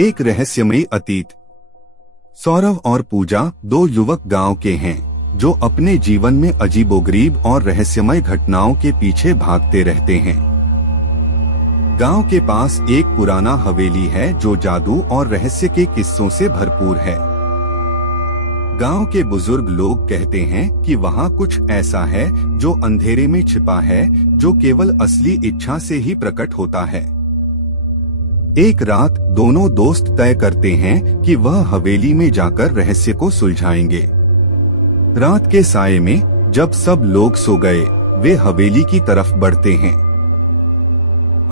एक रहस्यमयी अतीत। सौरव और पूजा दो युवक गांव के हैं जो अपने जीवन में अजीबोगरीब और रहस्यमय घटनाओं के पीछे भागते रहते हैं। गांव के पास एक पुराना हवेली है जो जादू और रहस्य के किस्सों से भरपूर है। गांव के बुजुर्ग लोग कहते हैं कि वहां कुछ ऐसा है जो अंधेरे में छिपा है, जो केवल असली इच्छा से ही प्रकट होता है। एक रात दोनों दोस्त तय करते हैं कि वह हवेली में जाकर रहस्य को सुलझाएंगे। रात के साये में जब सब लोग सो गए, वे हवेली की तरफ बढ़ते हैं।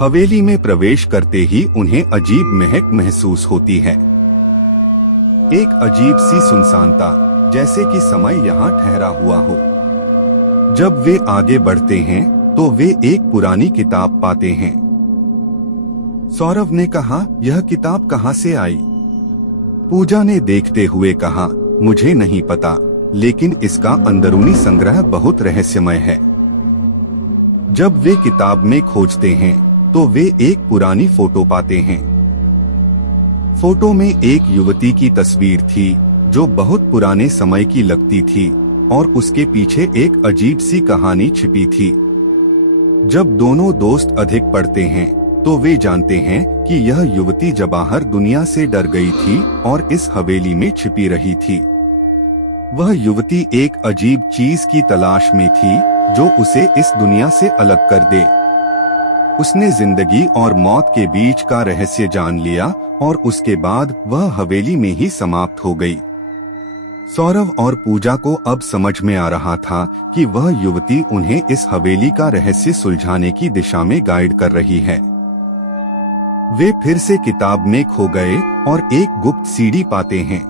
हवेली में प्रवेश करते ही उन्हें अजीब महक महसूस होती है। एक अजीब सी सुनसानता, जैसे कि समय यहाँ ठहरा हुआ हो। जब वे आगे बढ़ते हैं तो वे एक पुरानी किताब पाते हैं। सौरव ने कहा, यह किताब कहाँ से आई? पूजा ने देखते हुए कहा, मुझे नहीं पता, लेकिन इसका अंदरूनी संग्रह बहुत रहस्यमय है। जब वे किताब में खोजते हैं तो वे एक पुरानी फोटो पाते हैं। फोटो में एक युवती की तस्वीर थी जो बहुत पुराने समय की लगती थी और उसके पीछे एक अजीब सी कहानी छिपी थी। जब दोनों दोस्त अधिक पढ़ते हैं तो वे जानते हैं कि यह युवती जबाहर दुनिया से डर गई थी और इस हवेली में छिपी रही थी। वह युवती एक अजीब चीज की तलाश में थी जो उसे इस दुनिया से अलग कर दे। उसने जिंदगी और मौत के बीच का रहस्य जान लिया और उसके बाद वह हवेली में ही समाप्त हो गई। सौरव और पूजा को अब समझ में आ रहा था कि वह युवती उन्हें इस हवेली का रहस्य सुलझाने की दिशा में गाइड कर रही है। वे फिर से किताब में खो गए और एक गुप्त सीढ़ी पाते हैं।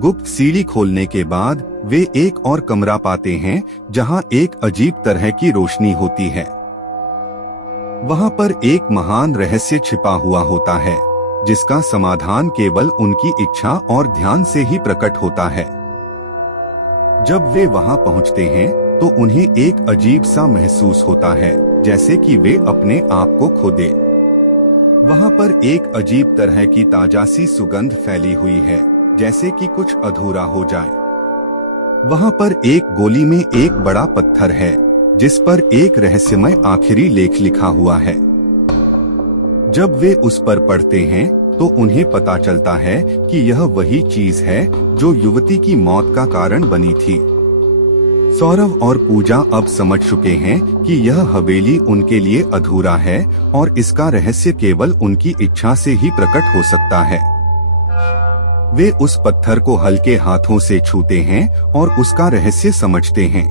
गुप्त सीढ़ी खोलने के बाद वे एक और कमरा पाते हैं जहां एक अजीब तरह की रोशनी होती है। वहां पर एक महान रहस्य छिपा हुआ होता है जिसका समाधान केवल उनकी इच्छा और ध्यान से ही प्रकट होता है। जब वे वहां पहुंचते हैं तो उन्हें एक अजीब सा महसूस होता है, जैसे कि वे अपने आप को खो दे। वहां पर एक अजीब तरह की ताजा सी सुगंध फैली हुई है, जैसे कि कुछ अधूरा हो जाए। वहां पर एक गोली में एक बड़ा पत्थर है जिस पर एक रहस्यमय आखिरी लेख लिखा हुआ है। जब वे उस पर पढ़ते हैं तो उन्हें पता चलता है कि यह वही चीज है जो युवती की मौत का कारण बनी थी। सौरव और पूजा अब समझ चुके हैं कि यह हवेली उनके लिए अधूरा है और इसका रहस्य केवल उनकी इच्छा से ही प्रकट हो सकता है। वे उस पत्थर को हल्के हाथों से छूते हैं और उसका रहस्य समझते हैं।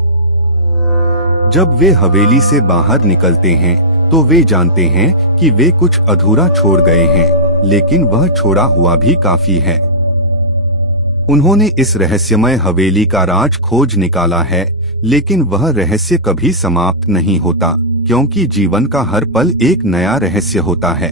जब वे हवेली से बाहर निकलते हैं तो वे जानते हैं कि वे कुछ अधूरा छोड़ गए हैं, लेकिन वह छोड़ा हुआ भी काफी है। उन्होंने इस रहस्यमय हवेली का राज खोज निकाला है, लेकिन वह रहस्य कभी समाप्त नहीं होता, क्योंकि जीवन का हर पल एक नया रहस्य होता है।